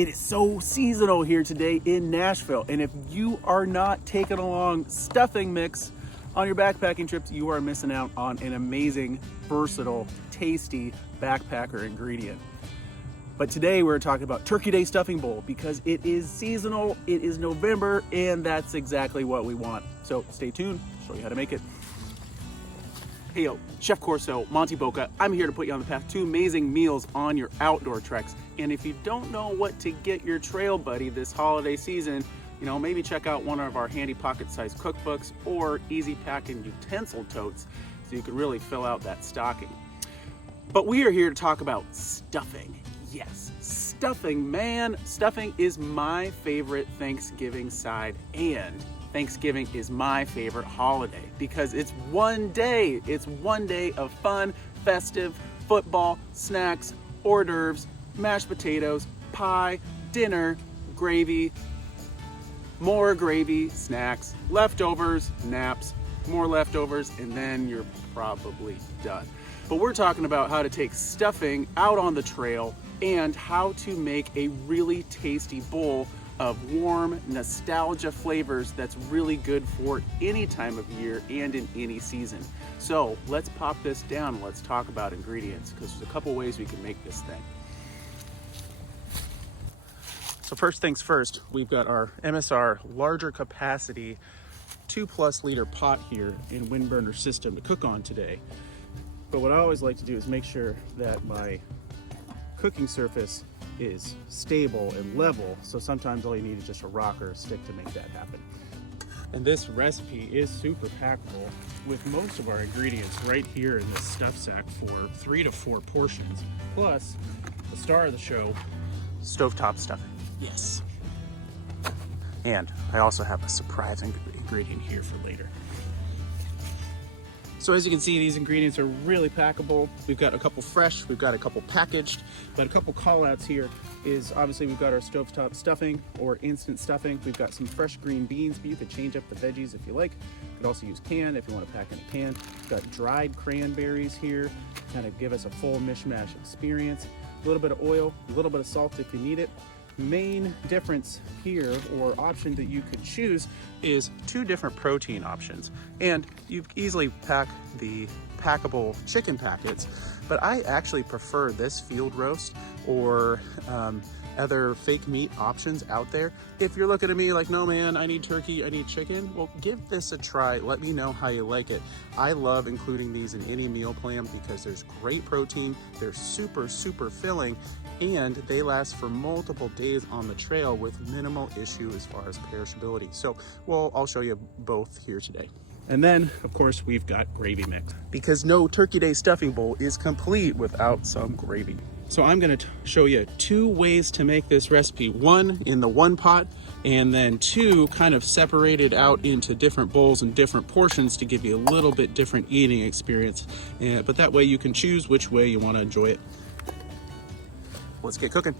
It is so seasonal here today in Nashville, and if you are not taking along stuffing mix on your backpacking trips, you are missing out on an amazing, versatile, tasty backpacker ingredient. But today we're talking about Turkey Day Stuffing Bowl because it is seasonal, it is November, and that's exactly what we want. So stay tuned, I'll show you how to make it. Hey yo, Chef Corso, Monty Boca. I'm here to put you on the path to amazing meals on your outdoor treks. And if you don't know what to get your trail buddy this holiday season, maybe check out one of our handy pocket-sized cookbooks or easy packing utensil totes so you can really fill out that stocking. But we are here to talk about stuffing. Yes, stuffing, man. Stuffing is my favorite Thanksgiving side, and Thanksgiving is my favorite holiday because it's one day. It's one day of fun, festive, football, snacks, hors d'oeuvres, mashed potatoes, pie, dinner, gravy, more gravy, snacks, leftovers, naps, more leftovers, and then you're probably done. But we're talking about how to take stuffing out on the trail and how to make a really tasty bowl of warm nostalgia flavors that's really good for any time of year and in any season. So let's pop this down and let's talk about ingredients because there's a couple ways we can make this thing. So first things first, we've got our MSR larger capacity 2+ liter pot here in wind burner system to cook on today. But what I always like to do is make sure that my cooking surface is stable and level, so sometimes all you need is just a rock or a stick to make that happen. And this recipe is super packable with most of our ingredients right here in this stuff sack for 3 to 4 portions, plus the star of the show, stovetop stuffing. Yes. And I also have a surprise ingredient here for later. So as you can see, these ingredients are really packable. We've got a couple fresh, we've got a couple packaged, but a couple call outs here is obviously we've got our stovetop stuffing or instant stuffing. We've got some fresh green beans, but you could change up the veggies if you like. You could also use canned if you want to pack in a can. We've got dried cranberries here to kind of give us a full mishmash experience. A little bit of oil, a little bit of salt if you need it. Main difference here, or option that you could choose, is 2 different protein options, and you easily pack the packable chicken packets, but I actually prefer this field roast or other fake meat options out there. If you're looking at me like, no man, I need turkey, I need chicken, well, give this a try. Let me know how you like it. I love including these in any meal plan because there's great protein, they're super filling, and they last for multiple days on the trail with minimal issue as far as perishability. So, well, I'll show you both here today. And then, of course, we've got gravy mix because no Turkey Day stuffing bowl is complete without some gravy. So I'm gonna show you 2 ways to make this recipe. 1 in the one pot, and then 2 kind of separated out into different bowls and different portions to give you a little bit different eating experience. But that way you can choose which way you wanna enjoy it. Let's get cooking.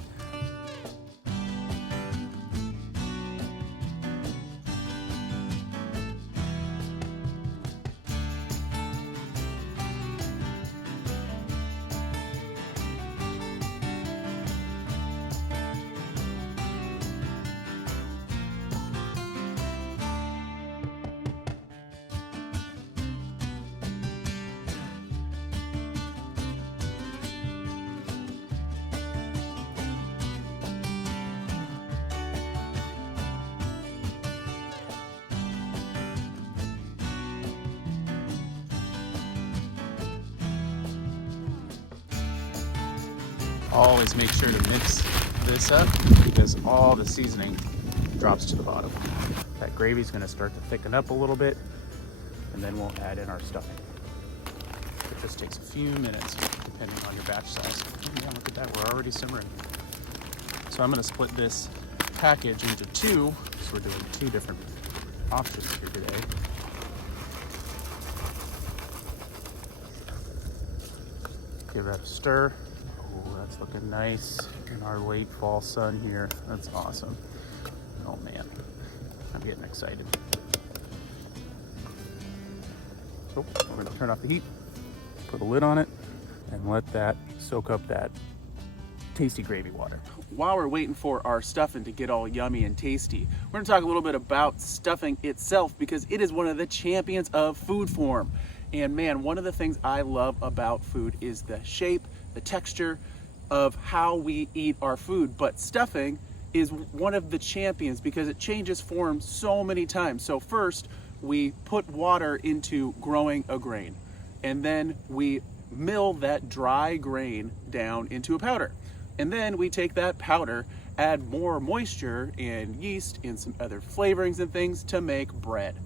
Always make sure to mix this up because all the seasoning drops to the bottom. That gravy is going to start to thicken up a little bit, and then we'll add in our stuffing. It just takes a few minutes depending on your batch size. Oh, yeah, look at that, we're already simmering. So I'm going to split this package into 2, so we're doing 2 different options here today. Give that a stir. Oh, that's looking nice in our late fall sun here. That's awesome. Oh man, I'm getting excited. So we're gonna turn off the heat, put a lid on it, and let that soak up that tasty gravy water. While we're waiting for our stuffing to get all yummy and tasty, we're gonna talk a little bit about stuffing itself because it is one of the champions of food form. And man, one of the things I love about food is the shape, the texture of how we eat our food. But stuffing is one of the champions because it changes form so many times. So first, we put water into growing a grain, and then we mill that dry grain down into a powder. And then we take that powder, add more moisture and yeast and some other flavorings and things to make bread.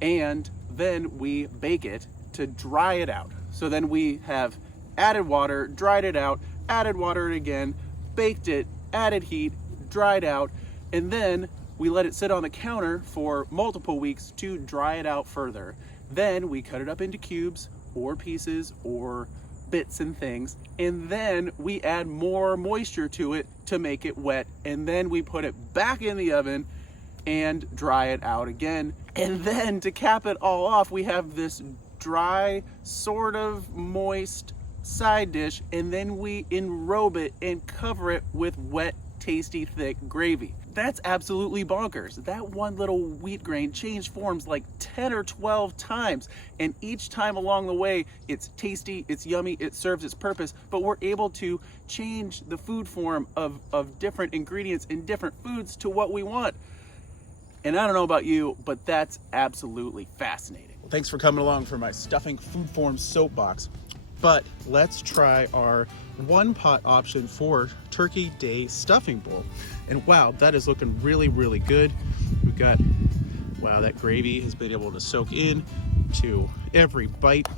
And then we bake it to dry it out. So then we have added water, dried it out, added water again, baked it, added heat, dried out, and then we let it sit on the counter for multiple weeks to dry it out further. Then we cut it up into cubes or pieces or bits and things, and then we add more moisture to it to make it wet, and then we put it back in the oven and dry it out again. And then to cap it all off, we have this dry, sort of moist side dish, and then we enrobe it and cover it with wet, tasty, thick gravy. That's absolutely bonkers. That one little wheat grain changed forms like 10 or 12 times, and each time along the way, it's tasty, it's yummy, it serves its purpose, but we're able to change the food form of different ingredients in different foods to what we want. And I don't know about you, but that's absolutely fascinating. Well, thanks for coming along for my stuffing food form soapbox. But let's try our one pot option for Turkey Day stuffing bowl. And wow, that is looking really, really good. We've got, wow, that gravy has been able to soak in to every bite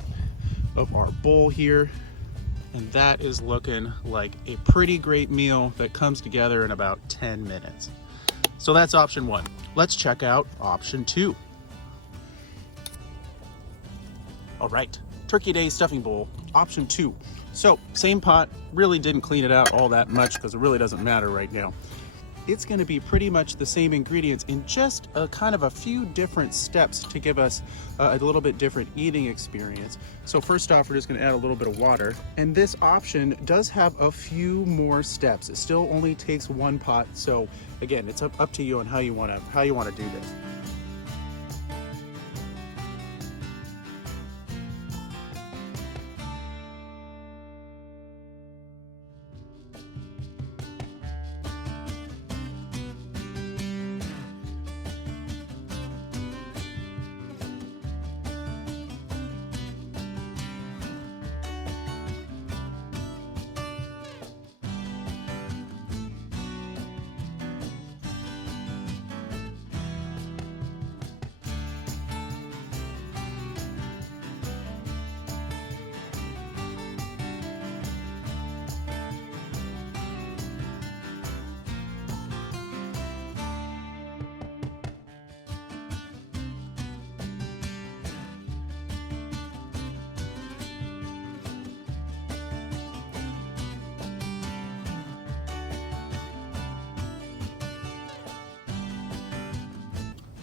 of our bowl here. And that is looking like a pretty great meal that comes together in about 10 minutes. So that's option one. Let's check out option two. All right. Turkey Day stuffing bowl, option two. So same pot, really didn't clean it out all that much because it really doesn't matter right now. It's gonna be pretty much the same ingredients in just a kind of a few different steps to give us a little bit different eating experience. So first off, we're just gonna add a little bit of water. And this option does have a few more steps. It still only takes one pot. So again, it's up to you on how you wanna do this.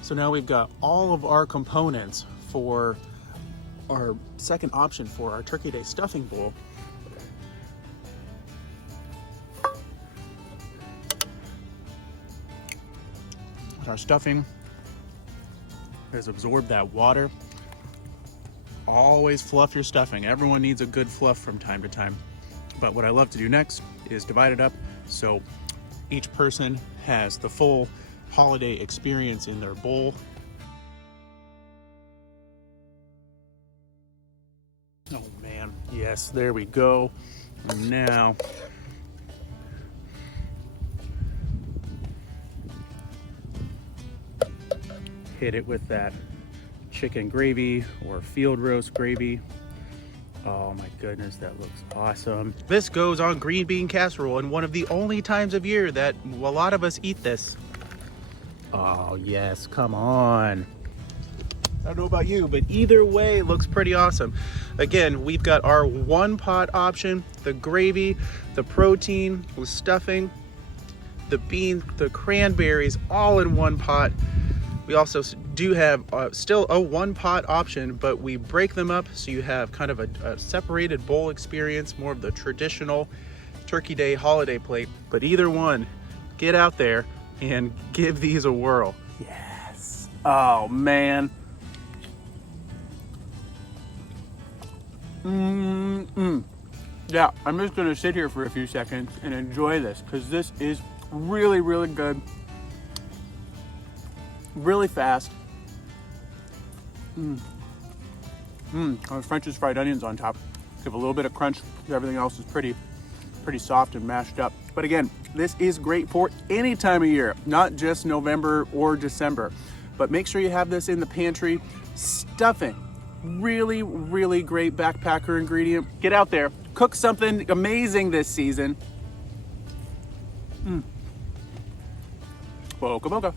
So now we've got all of our components for our second option for our Turkey Day stuffing bowl. Our stuffing has absorbed that water. Always fluff your stuffing. Everyone needs a good fluff from time to time. But what I love to do next is divide it up so each person has the full holiday experience in their bowl. Oh man, yes, there we go. Now, hit it with that chicken gravy or field roast gravy. Oh my goodness, that looks awesome. This goes on green bean casserole, and one of the only times of year that a lot of us eat this. Oh yes, come on. I don't know about you, but either way it looks pretty awesome. Again, we've got our one pot option, the gravy, the protein with stuffing, the beans, the cranberries, all in one pot. We also do have still a one pot option, but we break them up so you have kind of a separated bowl experience, more of the traditional Turkey Day holiday plate. But either one, get out there and give these a whirl. Yes. Oh man. Yeah, I'm just gonna sit here for a few seconds and enjoy this because this is really, really good. Really fast. French's fried onions on top. Give a little bit of crunch. Everything else is pretty soft and mashed up. But again, this is great for any time of year, not just November or December. But make sure you have this in the pantry. Stuffing, really, really great backpacker ingredient. Get out there, cook something amazing this season. Boca boca.